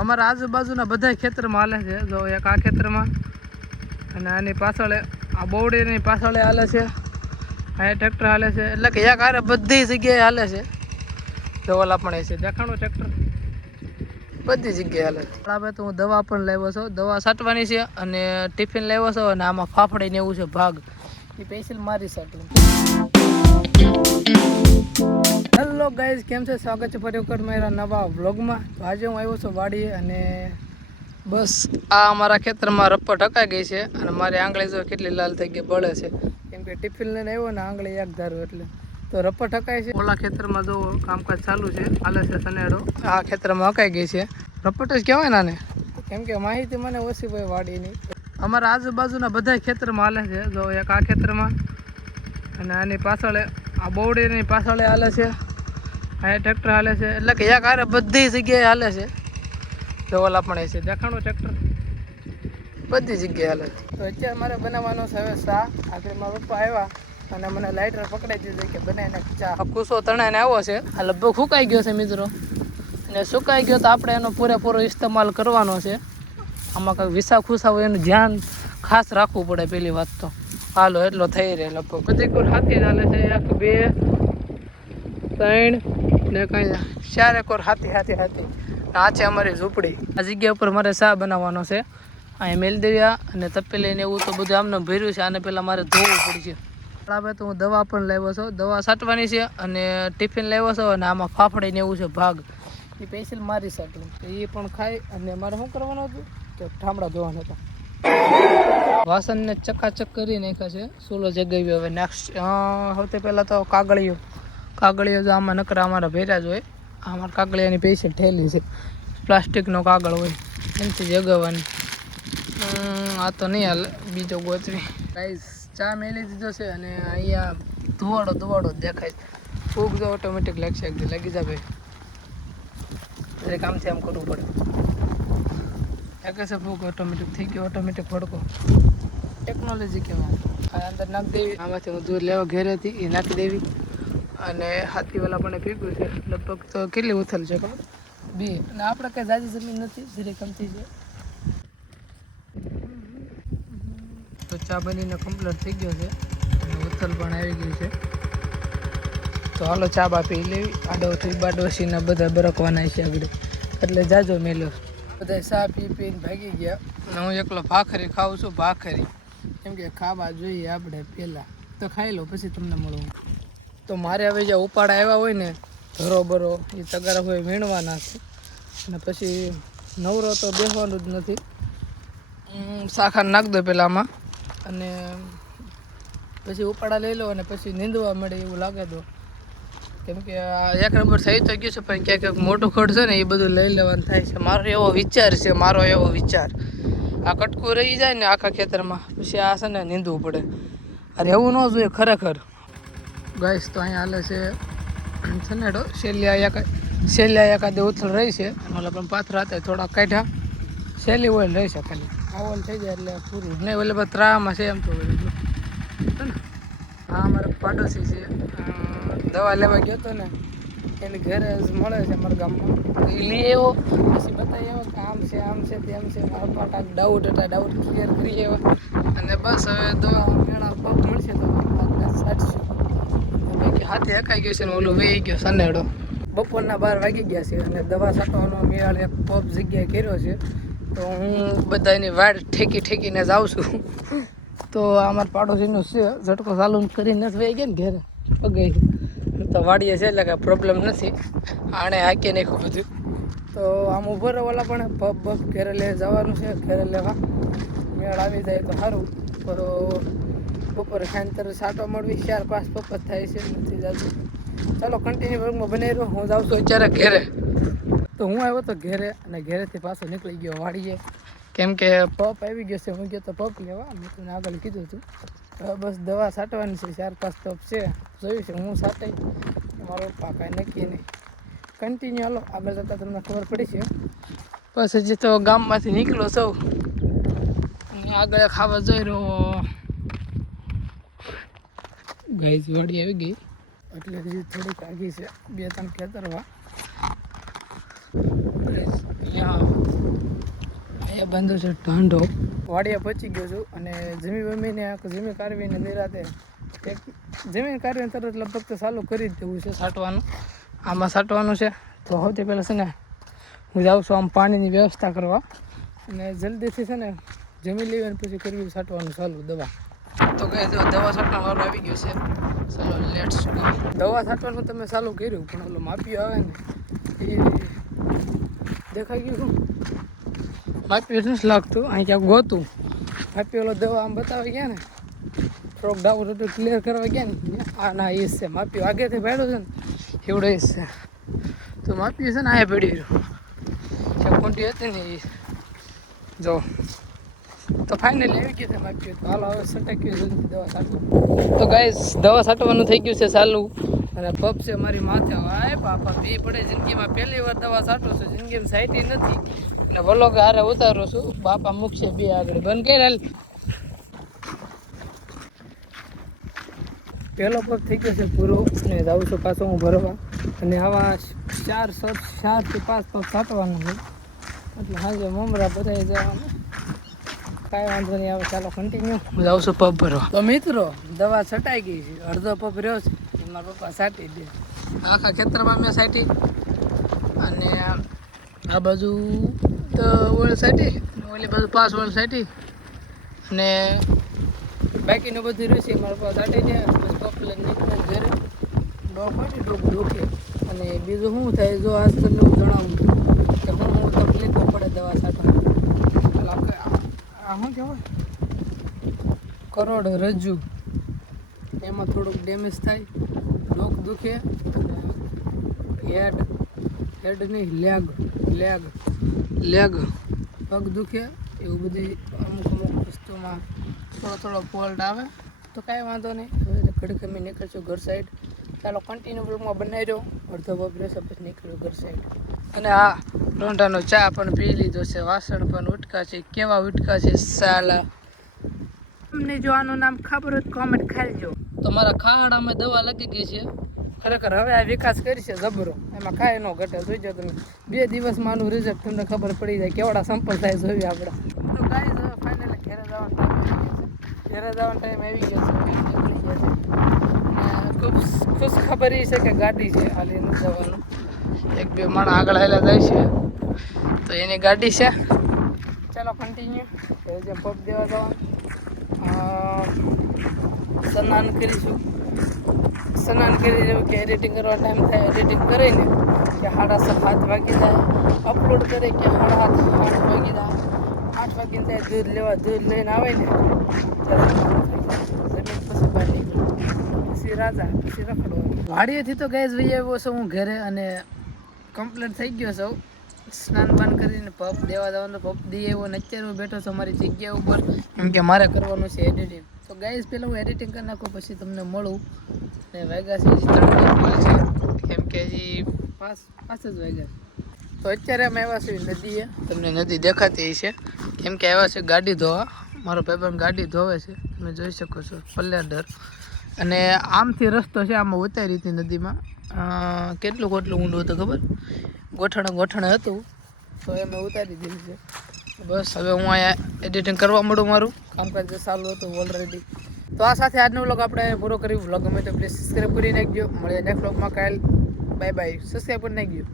અમારા આજુબાજુના બધા ખેતરમાં હાલે છે. જો એક આ ખેતરમાં અને આની પાછળ આ બોવડીની પાછળ હાલે છે, આ ટ્રેક્ટર હાલે છે, એટલે કે એક આરે બધી જગ્યાએ હાલે છે. તો ઓલા પણ છે દેખાણું ટ્રેક્ટર બધી જગ્યાએ હાલે છે. આપણે તો હું દવા પણ લાવ્યો છું, દવા છાંટવાની છે અને ટિફિન લાવ્યો છું અને આમાં ફાફડીને એવું છે ભાગ એ સ્પેશિયલ મારી સાટલું. હેલો ગાઈઝ, કેમ છે? સ્વાગત છે ફરી વખત મારા નવા વ્લોગમાં. તો આજે હું આવ્યો છું વાડીએ અને બસ આ અમારા ખેતરમાં રપ્પો ઢકાઈ ગઈ છે અને મારી આંગળી જો કેટલી લાલ થઈ ગઈ બળે છે, કેમ કે ટિફિન લઈને આવ્યો ને આંગળી એક ધારું એટલે તો રપ્પો ઢકાય છે. ઓલા ખેતરમાં જો કામકાજ ચાલુ છે, હાલે છે સનેડો. આ ખેતરમાં હકાઈ ગઈ છે, રપ્પટ જ કહેવાય નાને, કેમ કે માહિતી મને ઓછી હોય વાડીની. અમારા આજુબાજુના બધા ખેતરમાં હાલે છે. જો એક આ ખેતરમાં અને આની પાછળ આ બોવડીની પાછળ હાલે છે, આ ટ્રેક્ટર હાલે છે, એટલે કે એક આરે બધી જગ્યાએ હાલે છે. તો ઓલા પણ છે દેખાણું ટ્રેક્ટર બધી જગ્યાએ હાલે છે. તો અત્યારે મારે બનાવવાનો છે હવે ચા. આગળ મારા પપ્પા આવ્યા અને મને લાઇટર પકડાઈ દીધું કે બનાવીને ચા. કુસો તણાઈને આવ્યો છે, આ લગભગ સુકાઈ ગયો છે મિત્રો, અને સુકાઈ ગયો તો આપણે એનો પૂરેપૂરો ઇસ્તેમાલ કરવાનો છે. આમાં કંઈક વિસા ખુસા હોય એનું ધ્યાન ખાસ રાખવું પડે પહેલી વાત તો. હાલો એટલો થઈ રહે લગભગ બધી કોર હાથી ચાલે છે, 1 2 3 ને કઈ 4 કોર હાથી. આ છે અમારી ઝૂંપડી. આ જગ્યા ઉપર મારે ચા બનાવવાનો છે. અહીંયા મેલ દેવ્યા અને તપેલીને એવું તો બધું આમને ભર્યું છે. આને પહેલાં મારે ધોવું પડશે. આપણે તો હું દવા પણ લાવ્યો છું, દવા છાંટવાની છે અને ટિફિન લાવ્યો છું અને આમાં ફાફડીને એવું છે ભાગ એ સ્પેશિયલ મારી સાટલું. તો એ પણ ખાઈ અને મારે શું કરવાનું હતું કે ઠામડા ધોવાના હતા. વાસણને ચકાચક કરી નાખ્યા છે, સૂલો જગાવ્યો. હવે નેક્સ્ટ સૌથી પહેલાં તો કાગળીઓ જો આમાં નકરા અમારા ભેર્યા જ હોય. અમારા કાગળિયાની પૈસે ઠેલી છે, પ્લાસ્ટિકનો કાગળ હોય એનાથી જગાવવાની. આ તો નહીં હાલે, બીજો ગોતવી. ગાઈસ ચા મેલી દીધો છે અને અહીંયા ધુવાડો દેખાય. ફૂગ જો ઓટોમેટિક લાગશે, લાગી જાય ભાઈ, દરેક કામથી આમ કરવું પડે. લાગે છે ફૂગ ઓટોમેટિક થઈ ગયો, ઓટોમેટિક ભડકો. ટેકનોલોજી કહેવાય. આ અંદર નાખી દેવી. આમાંથી હું દૂધ લેવા ઘેરેથી એ નાખી દેવી અને હાથીવાલા પણ ભેગું છે. લગભગ તો કેટલી ઉથલ છે ખબર? 2. અને આપણે કંઈ જાજી જમીન નથી, ધીરે કમતી છે. તો ચા બનીને કમ્પ્લીટ થઈ ગયો છે અને ઉથલ પણ આવી ગઈ છે. તો હાલો ચા બા પી લેવી. આડોથી બાડોશીના બધા બરકવાના છે આગળ, એટલે જાજો મેલ્યો. બધા ચા પીને ભાગી ગયા અને હું એકલો ભાખરી ખાઉં છું. ભાખરી કેમ કે ખાવા જોઈએ આપણે પહેલાં, તો ખાઈ લો પછી તમને મળું. તો મારે હવે જે ઉપાડા આવ્યા હોય ને બરોબરો એ તગારા હોય વીણવાના છે અને પછી નવરો તો બેસવાનું જ નથી. શાખા નાખ દો પહેલાં આમાં અને પછી ઉપાડા લઈ લો અને પછી નીંદવા મળે એવું લાગે તો, કેમ કે આ 1 નંબર થઈ તો ગયું છે પણ ક્યાંક મોટું ખડ છે ને એ બધું લઈ લેવાનું થાય છે. મારો એવો વિચાર આ કટકું રહી જાય ને આખા ખેતરમાં પછી આ છે ને નીંદવું પડે. અરે એવું ન જોઈએ ખરેખર. ગાઈસ તો અહીંયા હાલે છે સનેડો. શેલિયા એકાદે ઉથલ રહી છે, એટલે પણ પાથરા હતા થોડા કાઢ્યા. શેલી ઓઇલ રહી છે ખાલી, આ ઓઇલ થઈ જાય એટલે પૂરું. નહીં ઓલે બધા ત્રામાં છે એમ તો ને. હા અમારે પાડોશી છે, દવા લેવા ગયો હતો ને એની ઘરે મળે છે અમારા ગામમાં. એ લઈ આવ્યો પછી બતાવી આવ્યો કે આમ છે તેમ છે. મારા કાંઈક ડાઉટ હતા, ડાઉટ ક્લિયર કરી આવ્યા અને બસ હવે દવા મેળા પગ મળશે તો સાચશું. હાથે હકાઈ ગયો છે ને ઓલું વહી ગયો સનેડો. બપોરના 12 વાગી ગયા છે અને દવા છાંટવાનો મેળ એક પપ જગ્યાએ કર્યો છે. તો હું બધાની વાડ ઠેકીને જાઉં છું. તો અમારા પાડોશીનું છે ઝટકો ચાલુ કરીને વહી ગયા ને ઘેરે પગે. તો વાડીએ છે એટલે કાંઈ પ્રોબ્લેમ નથી, આણે હાંકી નાખ્યું બધું. તો આમ ઊભો રહેવાલા પણ પપ ઘેરે લઈ જવાનું છે. ઘેરે લેવા મેળ આવી જાય તો સારું. તો બપોરે ખાઈને તરત છાંટો મળવી. 4-5 પપ જ થાય છે, નથી જતું. ચાલો કન્ટિન્યુ વર્કમાં બનાવી રહ્યો. હું જાઉં છું અત્યારે ઘેરે. તો હું આવ્યો તો ઘેરે અને ઘેરેથી પાછો નીકળી ગયો વાડીએ, કેમ કે પપ આવી ગયો છે. હું ગયો તો પપ લેવા, મેં તમને આગળ કીધું હતું. હવે બસ દવા છાંટવાની છે, 4-5 પપ છે. જોયું છે હું છાંટાઈ, મારો પપ્પા કાંઈ નક્કી નહીં. કન્ટિન્યુ હાલો, આગળ જતાં તમને ખબર પડી છે. બસ હજી તો ગામમાંથી નીકળો સૌ અને આગળ ખાવા જઈ રહ્યો. ગાઈસ વાડી આવી ગઈ એટલે હજી થોડીક આગી છે, 2-3 ખેતરવા. અહીંયા બાંધો છે ઢાંઢો. વાડિયા પહોંચી ગયો છું અને જમી કાઢવીને નિરાતે એક જમીન કાઢવીને તરત લગભગ તો ચાલુ કરી જ દેવું છે છાંટવાનું. આમાં છાંટવાનું છે તો સૌથી પહેલાં છે ને હું જાઉં છું આમ પાણીની વ્યવસ્થા કરવા અને જલ્દીથી છે ને જમી લેવી અને પછી કરવી છાંટવાનું ચાલુ દવા. તો કહે જો દવા છાંટવા વાળું આવી ગયું છે. ચાલો લેટ્સ ગો. દવા છાંટવાનું તમે ચાલુ કર્યું પણ ઓલો માપ્યો આવે ને એ દેખાઈ ગયું શું માપ્યું નથી લાગતું. અહીં ક્યાંક ગોતું માપ્યું ઓલો દવા આમ બતાવી ગયા ને થોડોક ડાઉટ હતો ક્લિયર કરવા ગયા ને આ ના એ છે માપ્યું આગેથી ભાડ્યું છે ને એવડો એ છે. તો માપ્યું છે ને આ પડી રહ્યું જ્યાં કોંટી હતી ને એ જો તો ફાઇનલી આવી ગયું છે માપ્યું. તો હાલો હવે સટક્યું જલ્દી દવા છાંટવા. તો ગાઈસ દવા છાંટવાનું થઈ ગયું છે ચાલુ અને પપ છે મારી માથે. હાય બાપા બી પડે જિંદગીમાં પહેલી વાર દવા છાંટું છું જિંદગીમાં સાઈટી નથી અને વલોગ હારે ઉતારું છું. બાપા મૂકશે બે આગળ બંધ કરી હાલ. પહેલો પગ થઈ ગયો છે પૂરો અને જાઉં છું પાછો હું ભરવા અને આવા 4 થી 5 પગ છાંટવાનું છે એટલે હાજે મમરા બધાઈ જવાનું. કાંઈ વાંધો નહીં આવે ચાલો કન્ટિન્યુ. હું જાઉં છું પગ ભરવા. તો મિત્રો દવા છટાઈ ગઈ છે અડધો પગ રહ્યો છે મારા પપ્પા છાંટી દે. આખા ખેતરમાં મેં છાંટી અને આ બાજુ તો ઓળ છાંટી ઓલી બાજુ 5 ઓળ છાંટી અને બાકીનું બધું રહેશે મારા પપ્પા છાંટી દે. બસ પપલે નીકળે ઘરે ડોક દુખે અને બીજું શું થાય જો આજ તમને હું જણાવું કે હું તકલીફો પડે દવા છાંટવા. આ શું કહેવાય કરોડરજ્જુ એમાં થોડુંક ડેમેજ થાય ડોક દુખે હેડ નહીં લેગ પગ દુખે એવું બધી અમુક વસ્તુમાં થોડો ફોલ્ટ આવે તો કાંઈ વાંધો નહીં. હવે ઘડી ખમી નીકળશું ઘર સાઈડ. ચાલો કન્ટિન્યુ બ્લોગમાં બનાવી દો. અડધો પગ રહેશે પછી નીકળ્યું ઘર સાઈડ. અને આ રોંઢાનો ચા પણ પી લીધો છે વાસણ પણ ઉટકા છે. કેવા ઉટકા છે સાલા. તમને જો આનું નામ ખબર હોય તો કોમેન્ટ ખાલજો. તો મારા ખાડામાં દવા લાગી ગઈ છે ખરેખર. હવે આ વિકાસ કરી છે જબરો એમાં કાંઈ ન ઘટે. જોઈજો તમે 2 દિવસમાં આનું રિઝલ્ટ તમને ખબર પડી જાય કેવડા સંપલ થાય જોઈએ આપણા. તો ગાઈસ હવે ફાઇનલી ઘરે જવાનો ટાઈમ આવી ગયો છે. ખૂબ ખુશ ખબર એ છે કે ગાડી છે હાલી નથી જવાનું. 1-2 માણસ આગળ હાલ્યા જાય છે તો એની ગાડી છે. ચાલો કન્ટિન્યુ જે પગ દેવા જવાનું. સ્નાન કરીશું. સ્નાન કરી જેવું કે એડિટિંગ કરવા ટાઈમ થાય એડિટિંગ કરીને કે 7:30 વાગી જાય. અપલોડ કરે કે 7:30 વાગી જાય. 8 વાગીને થાય દૂધ લઈને આવે ને ત્યારે જમીન પછી બહાર નીકળે પછી રાજા પછી રખડવાનું. વાડીએથી તો ગાઈસ વહી આવ્યો છું હું ઘરે અને કમ્પ્લીટ થઈ ગયો છું. સ્નાન પાન કરીને પપ દેવા જવાનું પપ દઈ આવ્યો અને અત્યારે હું બેઠો છું મારી જગ્યા ઉપર કેમ કે મારે કરવાનું છે એડિટિંગ. તો ગાઈસ પહેલાં હું એડિટિંગ કરી નાખું પછી તમને મળું. ને વાગ્યા છે 3 છે કેમ કે હજી 5 જ વાગ્યા. તો અત્યારે અમે આવ્યા છીએ નદીએ. તમને નદી દેખાતી છે કેમ કે આવ્યા છે ગાડી ધોવા. મારો ભાઈબંધ ગાડી ધોવે છે તમે જોઈ શકો છો પલ્લેદર. અને આમથી રસ્તો છે આમાં ઉતારી હતી નદીમાં. કેટલું ઊંડું હતું ખબર ગોઠણે હતું તો એમાં ઉતારી દીધું છે. બસ હવે હું અહીંયા એડિટિંગ કરવા મળું. મારું કામકાજ ચાલુ હતું ઓલરેડી. તો આ સાથે આજનો વ્લોગ આપણે પૂરો કરી. વ્લોગ ગમે તો પ્લીઝ સબસ્ક્રાઈબ કરી નાખજો. મળીએ નેક્સ્ટ વ્લોગમાં કાલ. બાય સબસ્ક્રાઈબ કરી નાખજો.